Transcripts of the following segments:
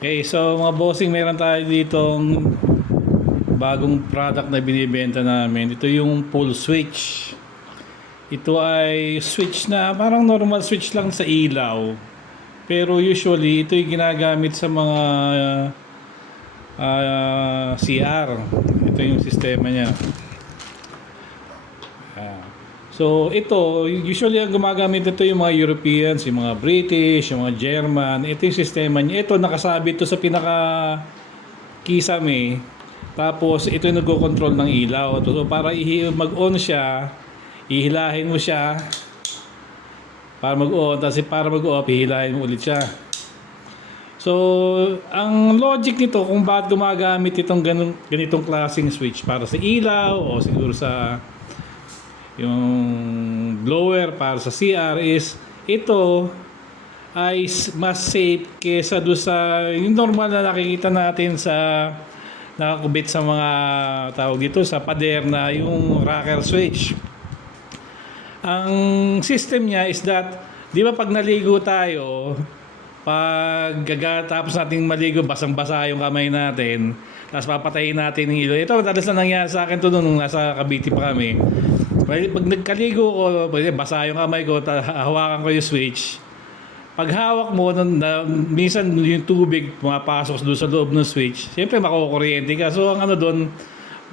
Okay, so mga bossing, meron tayo ditong bagong product na binibenta namin. Ito yung pull switch. Ito ay switch na parang normal switch lang sa ilaw. Pero usually, ito yung ginagamit sa mga CR. Ito yung sistema niya. Ah. So ito, usually ang gumagamit ito yung mga Europeans, yung mga British, yung mga German. Ito yung sistema niya. Ito nakasabit to sa pinaka kisame. Tapos ito yung nagko-control ng ilaw. So para mag-on siya, ihilahin mo siya para mag-on, tapos para mag-off, ihilahin mo ulit siya. So, ang logic nito kung bakit gumagamit itong ganitong klaseng switch para sa ilaw o siguro sa yung blower para sa CR is ito ay mas safe kesa do sa yung normal na nakikita natin sa nakakubit sa mga tawag dito sa pader na yung rocker switch. Ang system niya is that, di ba pag naligo tayo, tapos nating maligo, basang-basa yung kamay natin, tapos papatayin natin yung ilaw. Ito, madalas na nangyari sa akin to nung nasa Cavite pa kami. Pag nagkaligo ko, basa yung kamay ko, hawakan ko yung switch. Pag hawak mo, minsan yung tubig pumapasok doon sa loob ng switch, siyempre makukuryente ka. So ang ano doon,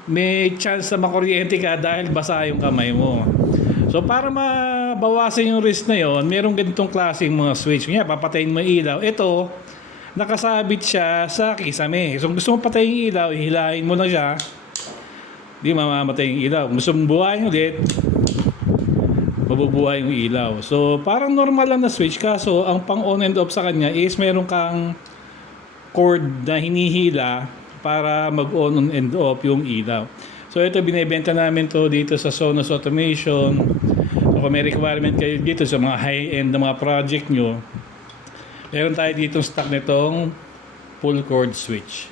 may chance na makuryente ka dahil basa yung kamay mo. So para mabawasan yung risk na yon, merong ganitong klaseng mga switch. Kaya papatayin mo yung ilaw. Ito, nakasabit siya sa kisame. So kung gusto mo patayin yung ilaw, ihilahin mo na siya. Di mamamatay yung ilaw. Kung gusto mong buhayin ulit, mabubuhay yung ilaw. So parang normal lang na switch, kaso ang pang on and off sa kanya is meron kang cord na hinihila para mag on and off yung ilaw. So ito, binibenta namin to dito sa Sonos Automation. So kung may requirement kayo dito sa mga high-end na mga project nyo, meron tayo dito stock nitong full cord switch.